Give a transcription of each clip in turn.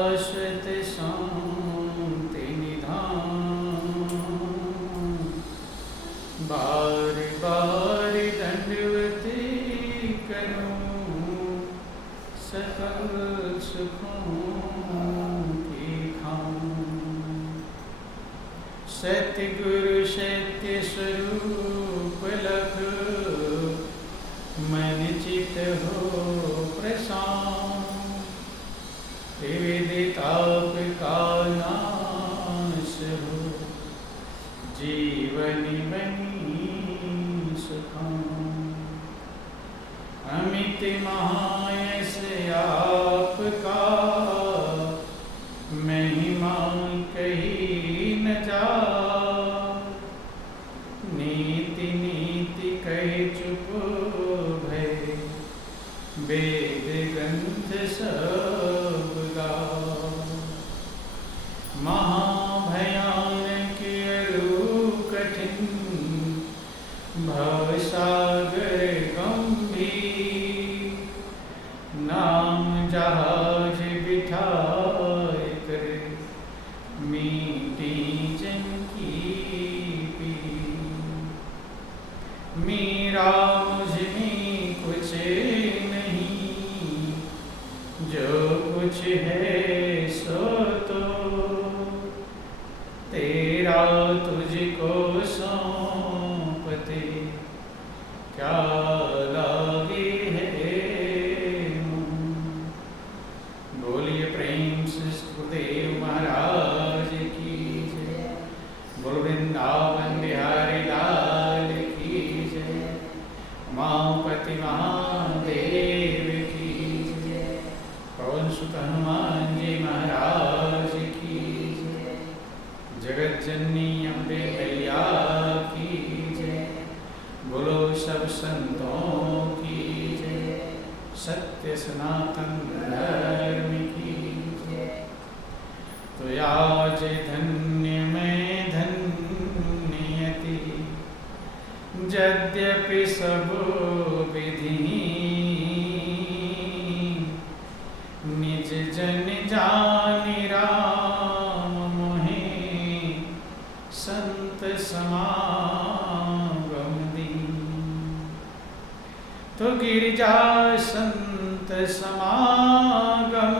शाश्वत शांति निधान, बार बार दंडवती करूं सकल सुखों की खाऊं। सतगुरु सत्य स्वरूप लख मन चित हो प्रशांत, त्रिविध ताप का नाश हो जीवन बनी सुखान। अमित महायश आपका महिमा कही न जा, नीति नीति कह चुप भय वेद ग्रंथ सब गा। महाभयानक अरु कठिन भवसागर गंभीर, नाम जहाज बिठाए कर मीठी जन की पीर। मेरा मुझ में कुछ नहीं, जो कुछ है सो तो तेरा तुझको सौंपते क्या लागे है मुँह। बोलिए प्रेम से सुखदेव महाराज की जय, बोल वृंदावन बिहारी लाल की जय, उमापति महादेव की जय, पवन सुत हनुमान जी महाराज की जय, जगत जननी अम्बे मैया की जय, बोलो सब संतों की जय, सत्य सनातन धर्म की जय। तो आज धन्य में धन्यति, यद्यपि सब विधि निज जन जानि राम मोहि, संत समागम दीन। तो गिरिजा संत समागम,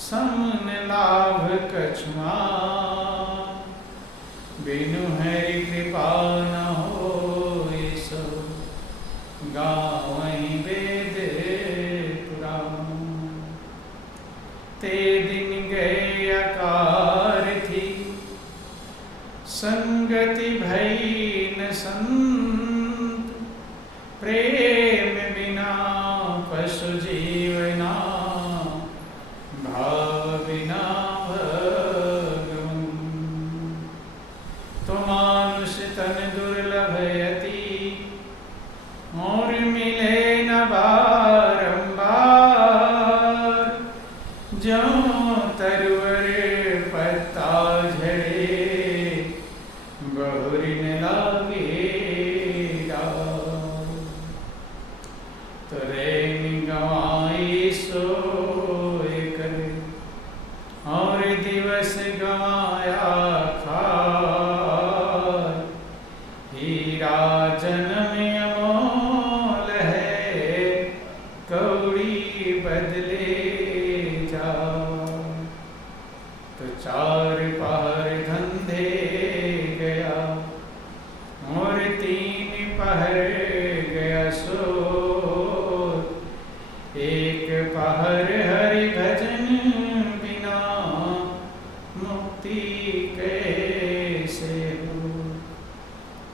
समन लाभ कछुआ, बिनु हरि कृपा न होय सो, गावहीं वेद पुराण। ते दिन गए अकार थी, संगति भई न संत, प्रेम बिना पशु जीवना, भाव बिना भगवन। तो मानुष तन दुर्लभ यति, और मिले न बारंबार, ज्यों तरुवर पत्ता झड़े बहुरी न लागे डार। तो रैन गंवाई सोए करे, और दिवस गंवाया खार। हीरा जन्म अमोल है, कौड़ी बदले जा। तो चार पहर धंधे गया, और तीन पहर गया सो। एक पहर हरि भजन बिना, मुक्ति कैसे हो।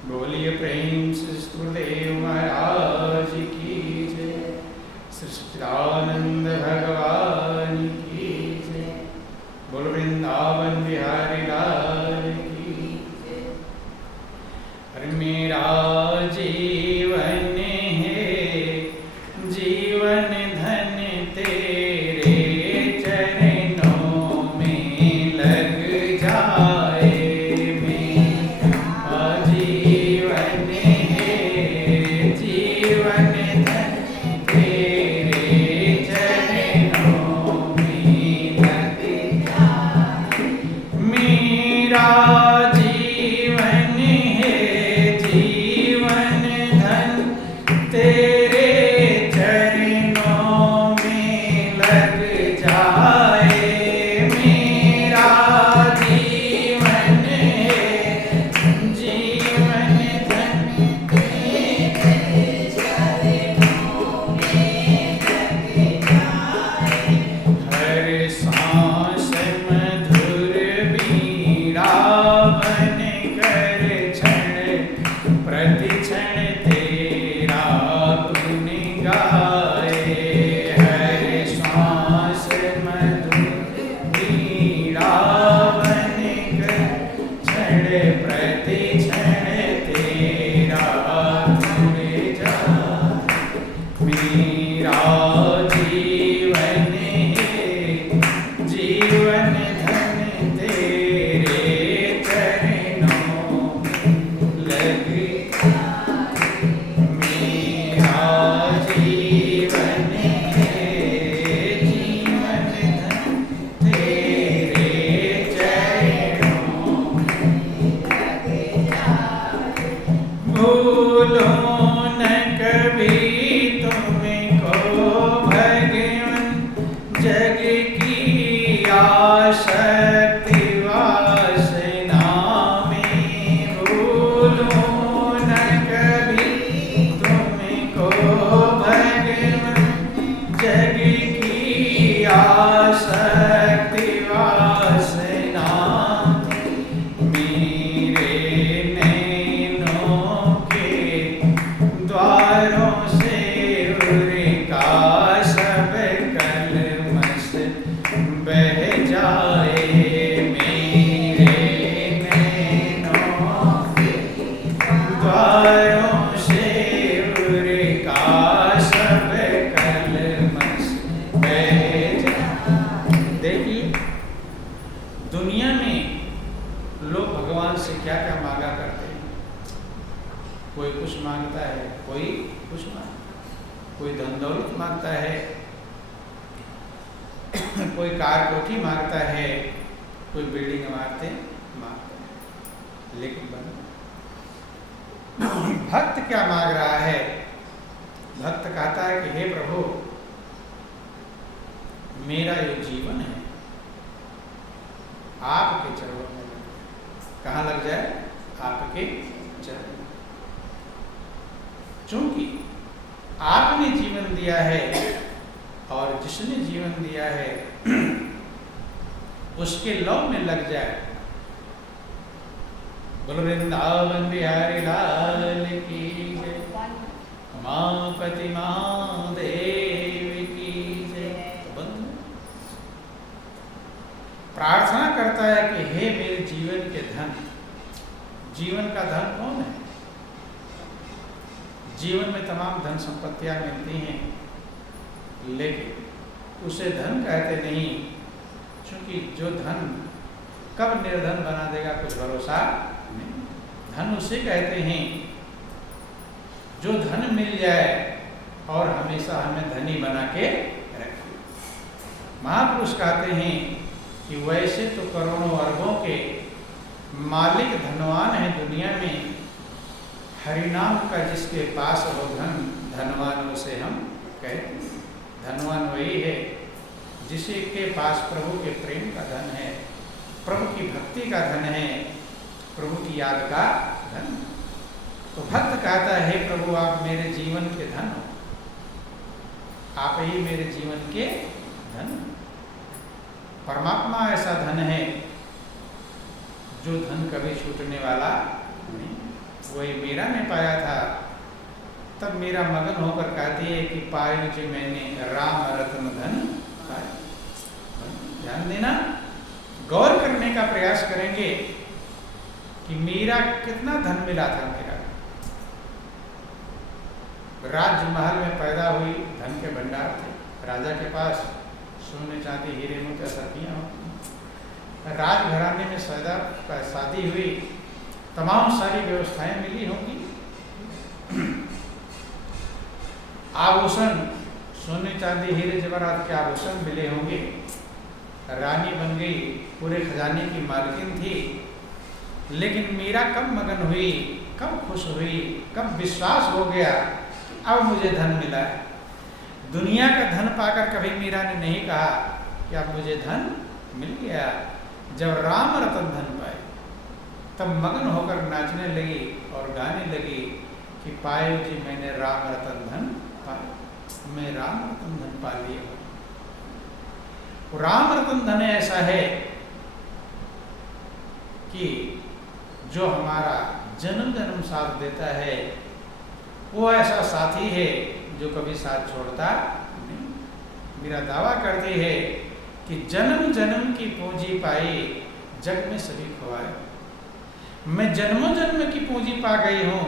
बोलिए प्रेम से सुखदेव महाराज की जय, सच्चिदानंद भगवान की जय, बोल वृंदावन बिहारी लाल की जय। अरे मेरा जीवन है जीवन धन तेरे चरणों में लग जाए। मेरा जीवन है जीवन धन तेरे चरणों में लग आसक्ति वासना में भूलूं न कभी तुमको भगवान। जग की आसक्ति वासना मेरे नैनों के द्वारों से उनका सब कलमश बह जाए। मेरे नैनों के द्वारों से उनका सब कलमश बह जाए। देखिए दुनिया में लोग भगवान से क्या क्या मांगा करते हैं। कोई कुछ मांगता है, कोई कुछ मांगता है, कोई धन दौलत मांगता है, कोई कार कोठी मांगता है, कोई बिल्डिंग मांगता है। लेकिन भक्त क्या मांग रहा है? भक्त कहता है कि हे प्रभु, मेरा ये जीवन है आपके चरणों में लग जाए। कहाँ लग जाए? आपके चरणों में। चूंकि आपने जीवन दिया है और जिसने जीवन दिया है उसके लव में लग जाए। बोलो वृंदावन बिहारी लाल की जय, उमापति महादेव की जय। प्रार्थना करता है कि हे मेरे जीवन के धन। जीवन का धन कौन है? जीवन में तमाम धन संपत्तियां मिलती हैं, लेकिन उसे धन कहते नहीं, क्योंकि जो धन कब निर्धन बना देगा कुछ भरोसा नहीं। धन उसे कहते हैं जो धन मिल जाए और हमेशा हमें धनी बना के रखे। महापुरुष कहते हैं कि वैसे तो करोड़ों अरबों के मालिक धनवान है दुनिया में, हरिनाम का जिसके पास हो धन, धनवान उसे हम कहते हैं। धनवान वही है जिसे के पास प्रभु के प्रेम का धन है, प्रभु की भक्ति का धन है, प्रभु की याद का धन। तो भक्त कहता है हे प्रभु, आप मेरे जीवन के धन हो, आप ही मेरे जीवन के धन। परमात्मा ऐसा धन है जो धन कभी छूटने वाला नहीं। वही मीरा ने पाया था, तब मीरा मगन होकर कहती है कि पायो जो मैंने राम रत्न धन पाया। ध्यान देना, गौर करने का प्रयास करेंगे कि मीरा कितना धन मिला था। मीरा राज्य महल में पैदा हुई, धन के भंडार थे, राजा के पास सोने चांदी हीरे मोती सतियां होती। राजघराने में शादी हुई, तमाम सारी व्यवस्थाएं मिली होंगी। आभूषण, सोने चांदी हीरे जवाहरात के आभूषण मिले होंगे। रानी बन गई, पूरे खजाने की मालकिन थी। लेकिन मीरा कब मगन हुई, कब खुश हुई, कब विश्वास हो गया कि अब मुझे धन मिला है। दुनिया का धन पाकर कभी मीरा ने नहीं कहा कि अब मुझे धन मिल गया। जब राम रतन धन पाए तब मगन होकर नाचने लगी और गाने लगी कि पायो जी मैंने राम रतन धन पाया, मैं राम रतन धन पा लिया। राम रतन धन ऐसा है कि जो हमारा जन्म जन्म साथ देता है, वो ऐसा साथी है जो कभी साथ छोड़ता नहीं। मेरा दावा करती है कि जन्म जन्म की पूंजी पाई, जग में सभी खोए। मैं जन्मों जन्म की पूंजी पा गई हूँ,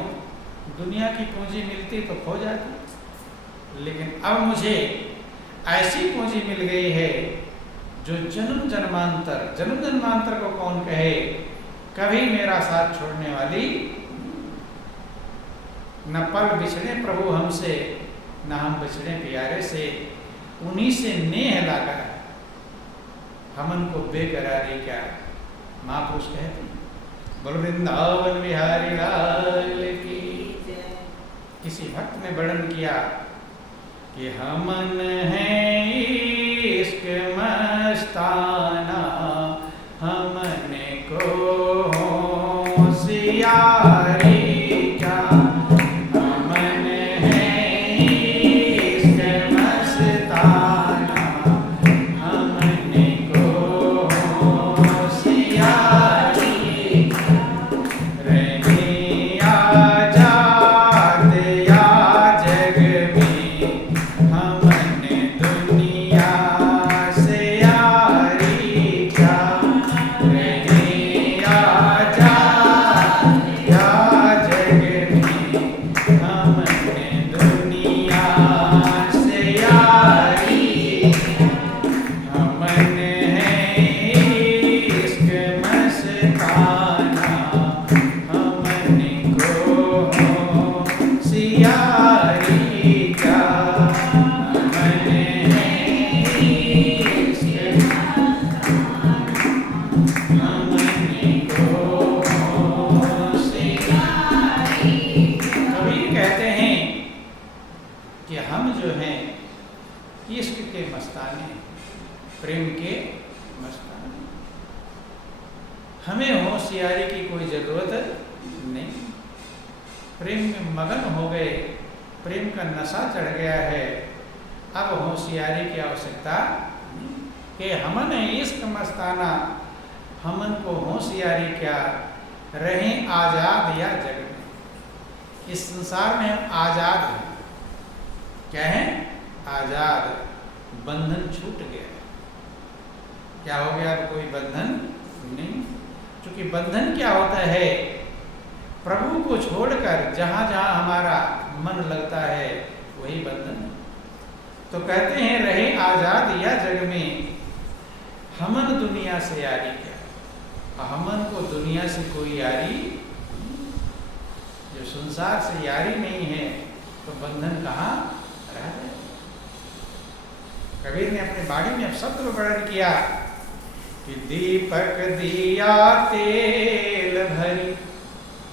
दुनिया की पूंजी मिलती तो खो जाती, लेकिन अब मुझे ऐसी पूंजी मिल गई है जो जन्म जन्मांतर, जन्म जन्मांतर को कौन कहे, कभी मेरा साथ छोड़ने वाली। न पल बिछड़े प्रभु हमसे, न हम बिछड़े प्यारे से, उन्हीं से नेह लगा हमन को बेकरारी क्या। महापुरुष कहते हैं बोल वृंदावन बिहारी लाल की। किसी भक्त ने वर्णन किया कि हमन है इश्क मस्तान हमें होशियारी की कोई जरूरत नहीं। प्रेम में मगन हो गए, प्रेम का नशा चढ़ गया है, अब होशियारी की आवश्यकता नहीं। कि हमन इश्क मस्ताना, हमन को होशियारी क्या, रहें आजाद या जग में। इस संसार में हम आजाद हैं। क्या है? आजाद। बंधन छूट गया। क्या हो गया? अब कोई बंधन नहीं। क्योंकि बंधन क्या होता है? प्रभु को छोड़कर जहां जहां हमारा मन लगता है वही बंधन। तो कहते हैं रहे आजाद या जग में, हमन दुनिया से यारी क्या। हमन को दुनिया से कोई यारी, जो संसार से यारी नहीं है तो बंधन कहाँ रह गए। कबीर ने अपने बाणी में शब्द वर्णन किया कि दीपक दिया तेल भरी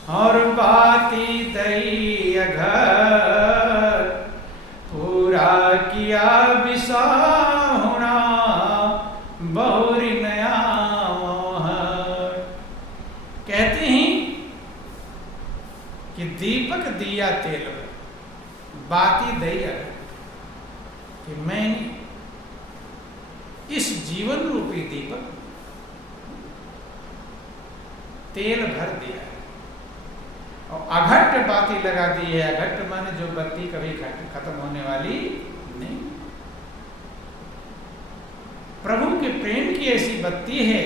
और बाती दई घर, पूरा किया बिसाहुना बहुरी नया मोहर। कहते हैं कि दीपक दिया तेल भरी, बाती दई अगर, कि मैंने इस जीवन रूपी दीपक तेल भर दिया है और अघट्ट बाती लगा दी है। अघट्ट माने जो बत्ती कभी खत्म होने वाली नहीं। प्रभु के प्रेम की ऐसी बत्ती है,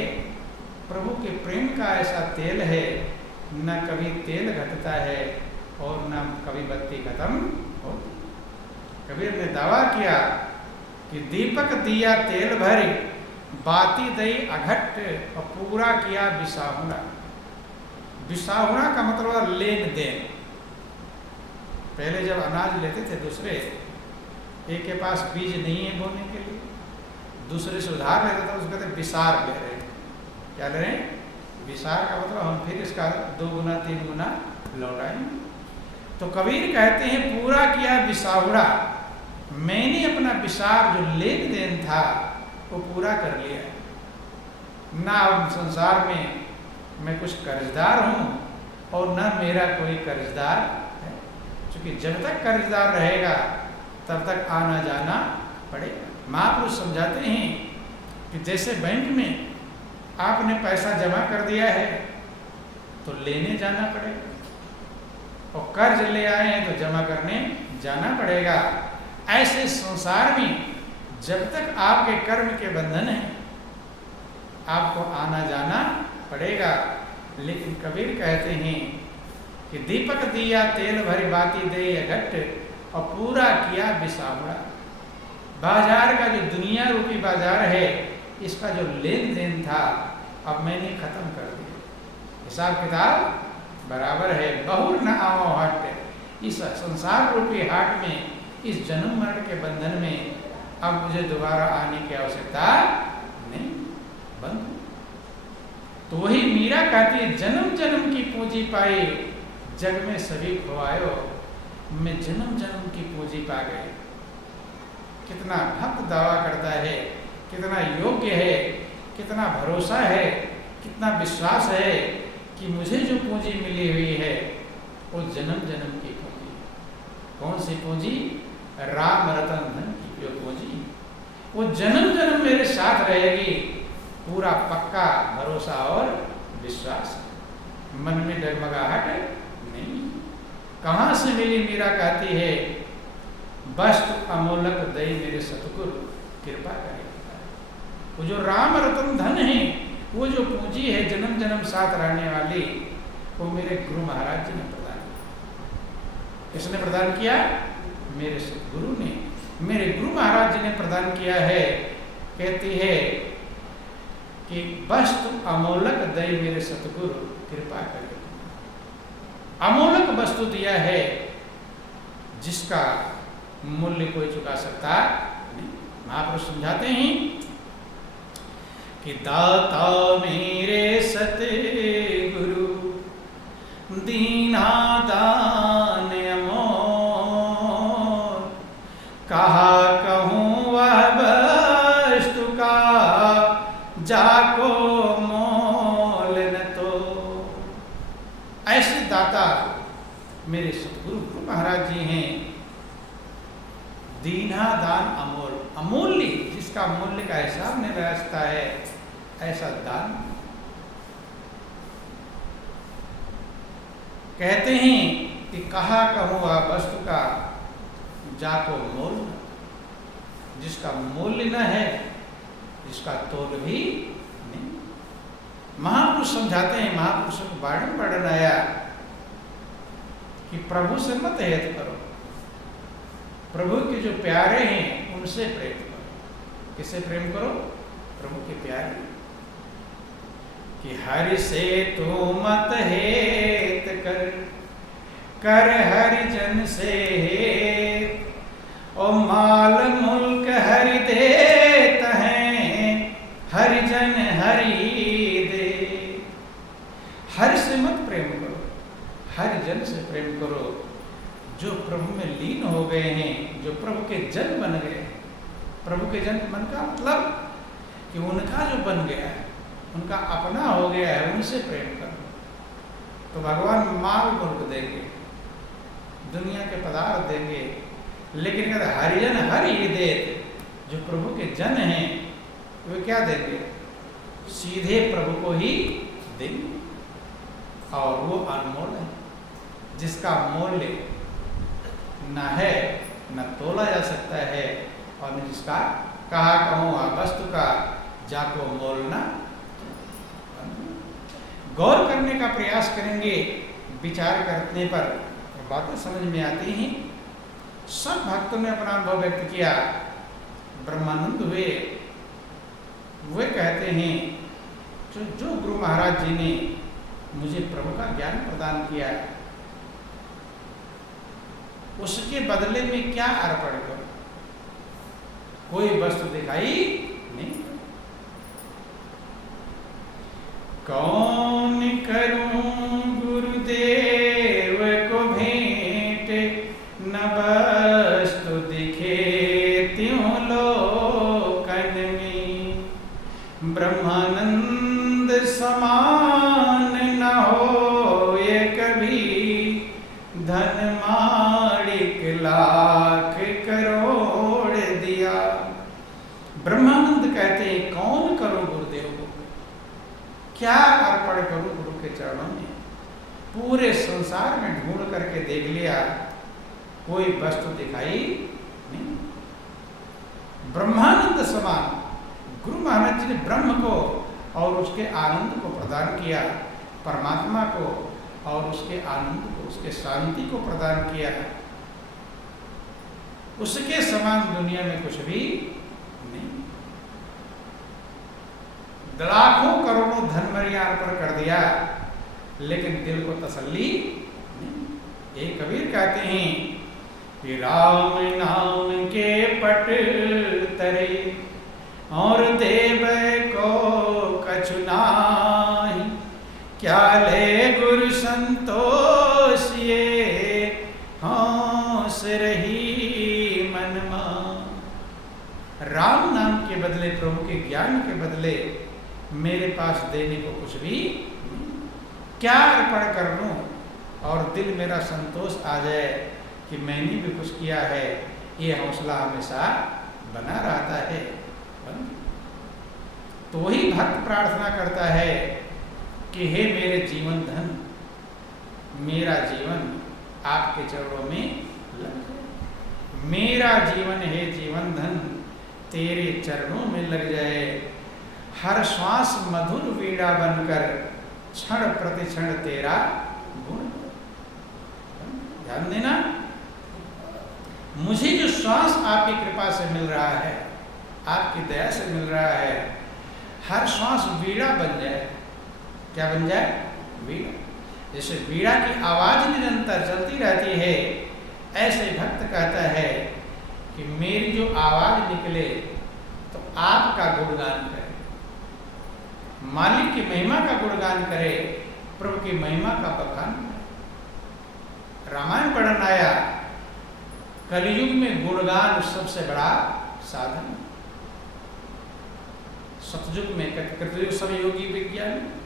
प्रभु के प्रेम का ऐसा तेल है, न कभी तेल घटता है और न कभी बत्ती खत्म होती। कबीर ने दावा किया कि दीपक दिया तेल भरी, बाती दई अघट्ट और पूरा किया बिसाहुना। बिसाहुना का मतलब लेन देन। पहले जब अनाज लेते थे दूसरे, एक के पास बीज नहीं है बोने के लिए, दूसरे से उधार लेते था, उसको कहते बिसार ले रहे। क्या ले रहे हैं? बिसार का मतलब हम फिर इसका 2 गुना 3 गुना लौटाएंगे। तो कबीर कहते हैं पूरा किया बिसाहुड़ा, मैंने अपना विसार जो लेन देन था वो पूरा कर लिया है। ना अब संसार में मैं कुछ कर्जदार हूँ और ना मेरा कोई कर्जदार है। क्योंकि जब तक कर्जदार रहेगा तब तक आना जाना पड़ेगा। महापुरुष समझाते हैं कि जैसे बैंक में आपने पैसा जमा कर दिया है तो लेने जाना पड़ेगा, और कर्ज ले आए हैं तो जमा करने जाना पड़ेगा। ऐसे संसार में जब तक आपके कर्म के बंधन है आपको आना जाना पड़ेगा। लेकिन कबीर कहते हैं कि दीपक दिया तेल भरी बाती दे अघट्ट और पूरा किया बिसाहुड़ा। बाजार का जो दुनिया रूपी बाजार है, इसका जो लेन देन था अब मैंने खत्म कर दिया। हिसाब किताब बराबर है। बहुर न आओ हट, इस संसार रूपी हाट में, इस जन्म मरण के बंधन में अब मुझे दोबारा आने की आवश्यकता नहीं। बंद। तो वही मीरा कहती है जन्म जन्म की पूंजी पाई, जग में सभी खोआयो, मैं जन्म जन्म की पूंजी पा गए। कितना भक्त दावा करता है, कितना योग्य है, कितना भरोसा है, कितना विश्वास है कि मुझे जो पूंजी मिली हुई है वो जन्म जन्म की पूंजी। कौन सी पूंजी? राम रतन धन की जो पूंजी, वो जन्म जन्म मेरे साथ रहेगी। पूरा पक्का भरोसा और विश्वास, मन में डगमगाहट नहीं। कहाँ से मिली? मीरा कहती है वस्तु अमोलक दई मेरे सतगुरु कृपा करेगा। वो जो राम रतन धन है, वो जो पूंजी है जन्म जन्म साथ रहने वाली, वो मेरे गुरु महाराज जी ने प्रदान किया। किसने प्रदान किया? मेरे सतगुरु ने, मेरे गुरु महाराज जी ने प्रदान किया है। कहती है कि वस्तु अमोलक दई मेरे सतगुरु कृपा करे। अमोलक वस्तु दिया है जिसका मूल्य कोई चुका सकता नहीं। महापुरुष समझाते हैं कि दाता मेरे सतगुरु दीना दान अमोल, कहा कहूँ वह वस्तु का जाको मोल न दाता मेरे सतगुरु गुरु महाराज जी हैं। दीना दान अमोल, अमूल्य, जिसका मूल्य का हिसाब नहीं लगा सकता है, ऐसा दान। कहते हैं कि कहा कहूँ वस्तु का जाको मोल, जिसका मूल्य न है, जिसका तोल भी नहीं। महापुरुष समझाते हैं, महापुरुषों को वर्णन आया कि प्रभु से मत हेत करो, प्रभु के जो प्यारे हैं उनसे प्रेम करो। किससे प्रेम करो? प्रभु के प्यारे। कि हरि से तू मत हेत कर, कर हरि जन से हेत, ओ माल मुल्क हरि देत हैं, हरि जन हरि दे। हरि से मत प्रेम करो, हरि जन से प्रेम करो। जो प्रभु में लीन हो गए हैं, जो प्रभु के जन बन गए। प्रभु के जन मन का मतलब कि उनका जो बन गया है, उनका अपना हो गया है, उनसे प्रेम करो। तो भगवान माल मुल्क देंगे, दुनिया के पदार्थ देंगे, लेकिन कहते हरिजन हरि दे। जो प्रभु के जन हैं वे क्या देंगे? सीधे प्रभु को ही देंगे। और वो अनमोल है, जिसका मूल्य न है, न तोला जा सकता है, और न जिसका कहा कहूँ वस्तु का जाको मोल न। गौर करने का प्रयास करेंगे, विचार करने पर बातें समझ में आती हैं। सब भक्तों ने अपना अनुभव व्यक्त किया। ब्रह्मानंद हुए, वे कहते हैं जो गुरु महाराज जी ने मुझे प्रभु का ज्ञान प्रदान किया, उसके बदले में क्या अर्पण करूं? कोई वस्तु दिखाई नहीं। कौन करूं गुरुदेव को भेंट, न वस्तु दिखे त्यों लोकन में। ब्रह्मानंद समान न हो ये कभी, धन लाख करोड़ दिया। ब्रह्मानंद कहते हैं कौन करूं गुरुदेव को, क्या अर्पण करूं गुरु के चरणों में। पूरे संसार में ढूंढ करके देख लिया, कोई वस्तु दिखाई नहीं। ब्रह्मानंद समान गुरु महाराज जी ने ब्रह्म को और उसके आनंद को प्रदान किया, परमात्मा को और उसके आनंद को, उसके शांति को प्रदान किया। उसके समान दुनिया में कुछ भी नहीं। लाखों करोड़ों धन मरिया अर्पण कर दिया, लेकिन दिल को तसल्ली नहीं। एक कबीर कहते हैं कि राम नाम के पट तरे, और देव को कछु नाही। क्या ले गुरु संतोष ये, हंस रही राम नाम के बदले, प्रभु के ज्ञान के बदले मेरे पास देने को कुछ भी नहीं। क्या अर्पण कर लूं और दिल मेरा संतोष आ जाए कि मैंने भी कुछ किया है, ये हौसला हमेशा बना रहता है। तो वही भक्त प्रार्थना करता है कि हे मेरे जीवन धन, मेरा जीवन आपके चरणों में लग जाए। मेरा जीवन है जीवन धन, तेरे चरणों में लग जाए। हर श्वास मधुर वीणा बनकर, क्षण प्रति क्षण तेरा गुण। ध्यान देना, मुझे जो श्वास आपकी कृपा से मिल रहा है, आपकी दया से मिल रहा है, हर श्वास वीणा बन जाए। क्या बन जाए? वीणा। जैसे वीणा की आवाज निरंतर चलती रहती है, ऐसे भक्त कहता है कि मेरी जो आवाज निकले तो आपका गुणगान करे, मालिक की महिमा का गुणगान करे, प्रभु की महिमा का बखान करे। रामायण पढ़न आया, कलयुग में गुणगान सबसे बड़ा साधन। सतयुग में कृतयुग सब योगी विज्ञान